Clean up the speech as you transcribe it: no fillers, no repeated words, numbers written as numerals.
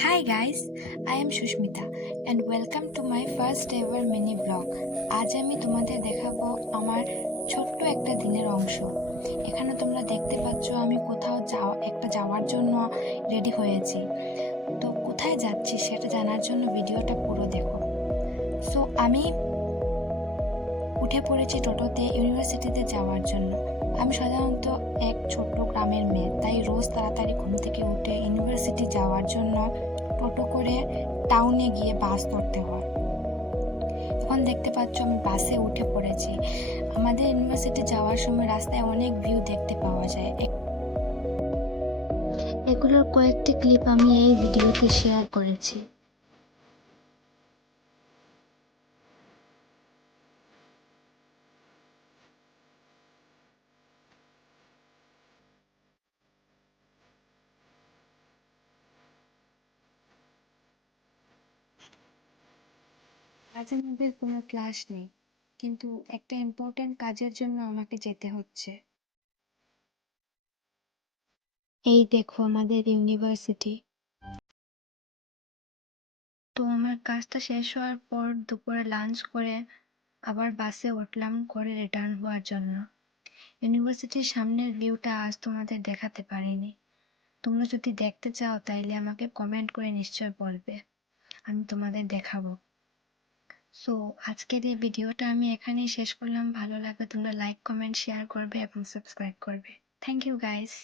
Hi guys, I am Shushmita and welcome to my first ever mini vlog. আজ আমি তোমাদের দেখাবো আমার ছোট্ট একটা দিনের অংশ। এখানে তোমরা দেখতে পাচ্ছ আমি কোথাও যাওয়ার জন্য রেডি হয়েছি। তো কোথায় যাচ্ছি সেটা জানার জন্য ভিডিওটা পুরো দেখো। সো আমি উঠে পড়েছি টোটোতে ইউনিভার্সিটিতে যাওয়ার জন্য। আমি সাধারণত এক ছোট্ট গ্রামের মেয়ে, তাই রোজ তাড়াতাড়ি ঘুম থেকে উঠে ইউনিভার্সিটি যাওয়ার জন্য টোটো করে টাউনে গিয়ে বাস ধরতে হয়। এখন দেখতে পাচ্ছ আমি বাসে উঠে পড়েছি। আমাদের ইউনিভার্সিটি যাওয়ার সময় রাস্তায় অনেক ভিউ দেখতে পাওয়া যায়। এগুলোর কয়েকটি ক্লিপ আমি এই ভিডিওতে শেয়ার করেছি। আজ আমাদের কোনো ক্লাস নেই, কিন্তু একটা ইম্পর্টেন্ট কাজের জন্য আমাকে যেতে হচ্ছে। এই দেখো আমাদের ইউনিভার্সিটি। তো আমার কাজটা শেষ হওয়ার পর দুপুরে লাঞ্চ করে আবার বাসে উঠলাম ঘরে রিটার্ন হওয়ার জন্য। ইউনিভার্সিটির সামনের ভিউটা আজ তোমাদের দেখাতে পারিনি। তোমরা যদি দেখতে চাও তাইলে আমাকে কমেন্ট করে নিশ্চয় বলবে, আমি তোমাদের দেখাবো। সো আজকের এই ভিডিওটা আমি এখানেই শেষ করলাম। ভালো লাগলে তোমরা লাইক, কমেন্ট, শেয়ার করবে এবং সাবস্ক্রাইব করবে। Thank you guys.